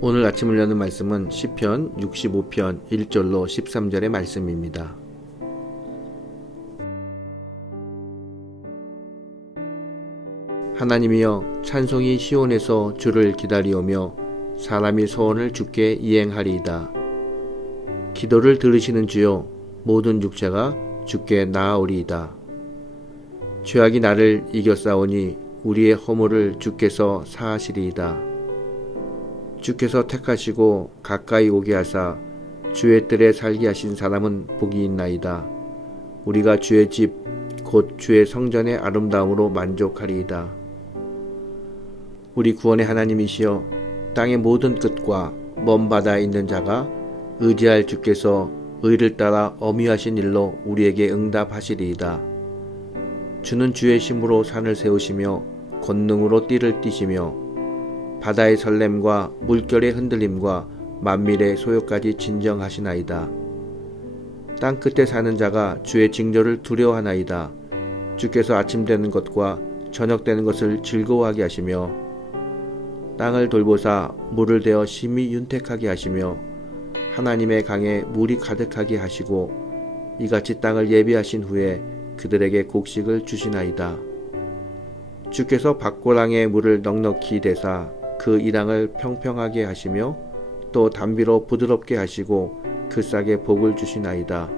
오늘 아침을 여는 말씀은 시편 65편 1절로 13절의 말씀입니다. 하나님이여, 찬송이 시온에서 주를 기다리오며 사람이 소원을 주께 이행하리이다. 기도를 들으시는 주여, 모든 육체가 주께 나아오리이다. 죄악이 나를 이겨싸우니 우리의 허물을 주께서 사하시리이다. 주께서 택하시고 가까이 오게 하사 주의 뜰에 살게 하신 사람은 복이 있나이다. 우리가 주의 집 곧 주의 성전의 아름다움으로 만족하리이다. 우리 구원의 하나님이시여, 땅의 모든 끝과 먼 바다에 있는 자가 의지할 주께서 의를 따라 엄위하신 일로 우리에게 응답하시리이다. 주는 주의 힘으로 산을 세우시며 권능으로 띠를 띠시며 바다의 설렘과 물결의 흔들림과 만밀의 소요까지 진정하시나이다. 땅 끝에 사는 자가 주의 징조를 두려워하나이다. 주께서 아침 되는 것과 저녁 되는 것을 즐거워하게 하시며 땅을 돌보사 물을 대어 심히 윤택하게 하시며 하나님의 강에 물이 가득하게 하시고 이같이 땅을 예비하신 후에 그들에게 곡식을 주시나이다. 주께서 밭고랑에 물을 넉넉히 대사 그 이랑을 평평하게 하시며 또 담비로 부드럽게 하시고 그 싹에 복을 주시나이다.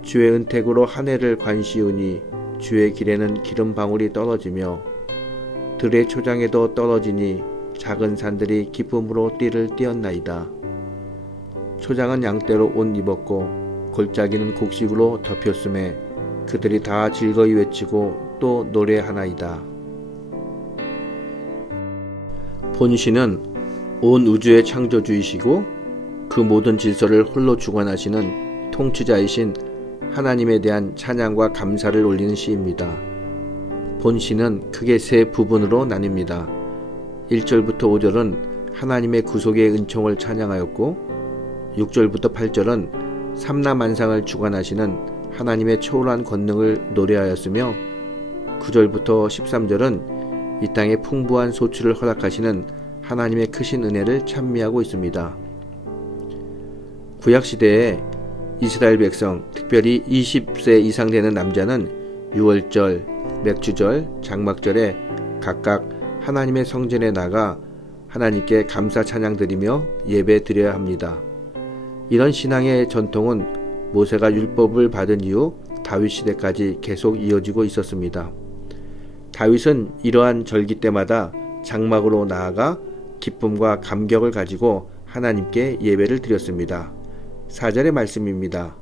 주의 은택으로 한 해를 관시우니 주의 길에는 기름 방울이 떨어지며 들의 초장에도 떨어지니 작은 산들이 기쁨으로 띠를 띄었나이다. 초장은 양떼로 옷 입었고 골짜기는 곡식으로 덮였음에 그들이 다 즐거이 외치고 또 노래하나이다. 본시는 온 우주의 창조주이시고 그 모든 질서를 홀로 주관하시는 통치자이신 하나님에 대한 찬양과 감사를 올리는 시입니다. 본시는 크게 세 부분으로 나뉩니다. 1절부터 5절은 하나님의 구속의 은총을 찬양하였고 6절부터 8절은 삼라만상을 주관하시는 하나님의 초월한 권능을 노래하였으며 9절부터 13절은 이 땅에 풍부한 소출을 허락하시는 하나님의 크신 은혜를 찬미하고 있습니다. 구약시대에 이스라엘 백성, 특별히 20세 이상 되는 남자는 유월절, 맥주절, 장막절에 각각 하나님의 성전에 나가 하나님께 감사 찬양 드리며 예배 드려야 합니다. 이런 신앙의 전통은 모세가 율법을 받은 이후 다윗 시대까지 계속 이어지고 있었습니다. 다윗은 이러한 절기 때마다 장막으로 나아가 기쁨과 감격을 가지고 하나님께 예배를 드렸습니다. 4절의 말씀입니다.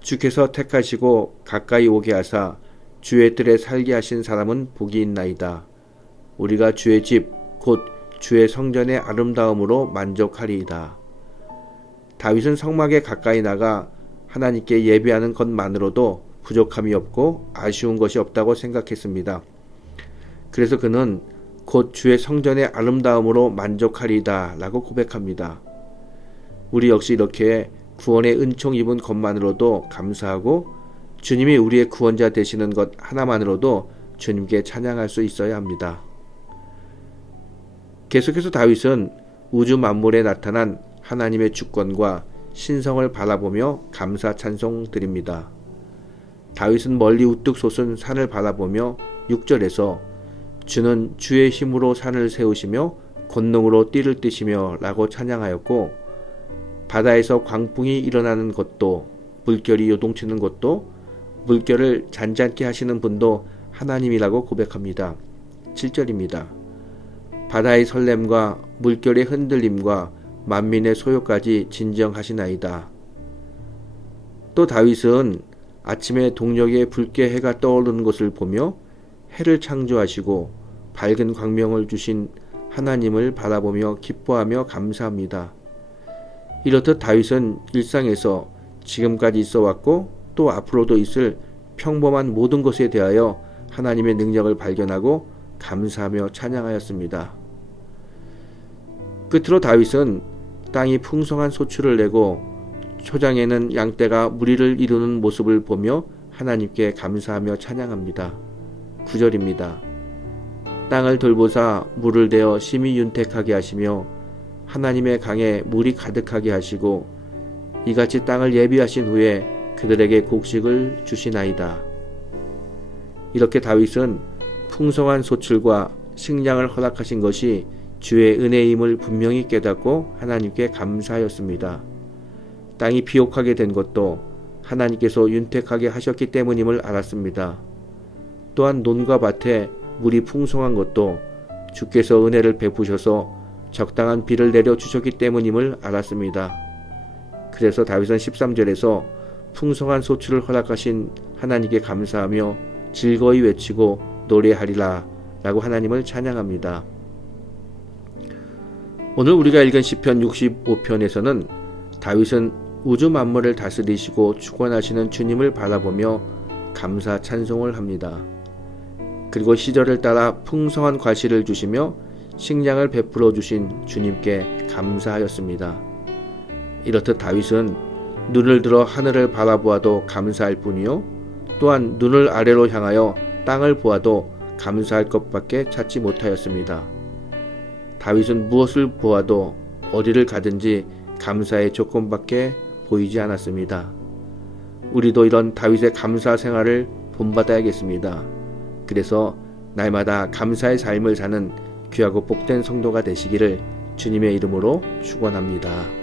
주께서 택하시고 가까이 오게 하사 주의 뜰에 살게 하신 사람은 복이 있나이다. 우리가 주의 집 곧 주의 성전의 아름다움으로 만족하리이다. 다윗은 성막에 가까이 나가 하나님께 예배하는 것만으로도 부족함이 없고 아쉬운 것이 없다고 생각했습니다. 그래서 그는 곧 주의 성전의 아름다움으로 만족하리이다 라고 고백합니다. 우리 역시 이렇게 구원의 은총 입은 것만으로도 감사하고 주님이 우리의 구원자 되시는 것 하나만으로도 주님께 찬양할 수 있어야 합니다. 계속해서 다윗은 우주 만물에 나타난 하나님의 주권과 신성을 바라보며 감사 찬송 드립니다. 다윗은 멀리 우뚝 솟은 산을 바라보며 6절에서 주는 주의 힘으로 산을 세우시며 권능으로 띠를 띠시며 라고 찬양하였고, 바다에서 광풍이 일어나는 것도 물결이 요동치는 것도 물결을 잔잔케 하시는 분도 하나님이라고 고백합니다. 7절입니다. 바다의 설렘과 물결의 흔들림과 만민의 소요까지 진정하시나이다. 또 다윗은 아침에 동력에 붉게 해가 떠오르는 것을 보며 해를 창조하시고 밝은 광명을 주신 하나님을 바라보며 기뻐하며 감사합니다. 이렇듯 다윗은 일상에서 지금까지 있어 왔고 또 앞으로도 있을 평범한 모든 것에 대하여 하나님의 능력을 발견하고 감사하며 찬양하였습니다. 끝으로 다윗은 땅이 풍성한 소출을 내고 초장에는 양떼가 무리를 이루는 모습을 보며 하나님께 감사하며 찬양합니다. 9절입니다. 땅을 돌보사 물을 대어 심히 윤택하게 하시며 하나님의 강에 물이 가득하게 하시고 이같이 땅을 예비하신 후에 그들에게 곡식을 주시나이다. 이렇게 다윗은 풍성한 소출과 식량을 허락하신 것이 주의 은혜임을 분명히 깨닫고 하나님께 감사하였습니다. 땅이 비옥하게 된 것도 하나님께서 윤택하게 하셨기 때문임을 알았습니다. 또한 논과 밭에 물이 풍성한 것도 주께서 은혜를 베푸셔서 적당한 비를 내려주셨기 때문임을 알았습니다. 그래서 다윗은 13절에서 풍성한 소출을 허락하신 하나님께 감사하며 즐거이 외치고 노래하리라 라고 하나님을 찬양합니다. 오늘 우리가 읽은 시편 65편에서는 다윗은 우주 만물을 다스리시고 주권하시는 주님을 바라보며 감사 찬송을 합니다. 그리고 시절을 따라 풍성한 과실을 주시며 식량을 베풀어 주신 주님께 감사하였습니다. 이렇듯 다윗은 눈을 들어 하늘을 바라보아도 감사할 뿐이요 또한 눈을 아래로 향하여 땅을 보아도 감사할 것밖에 찾지 못하였습니다. 다윗은 무엇을 보아도 어디를 가든지 감사의 조건밖에 보이지 않았습니다. 우리도 이런 다윗의 감사 생활을 본받아야겠습니다. 그래서 날마다 감사의 삶을 사는 귀하고 복된 성도가 되시기를 주님의 이름으로 축원합니다.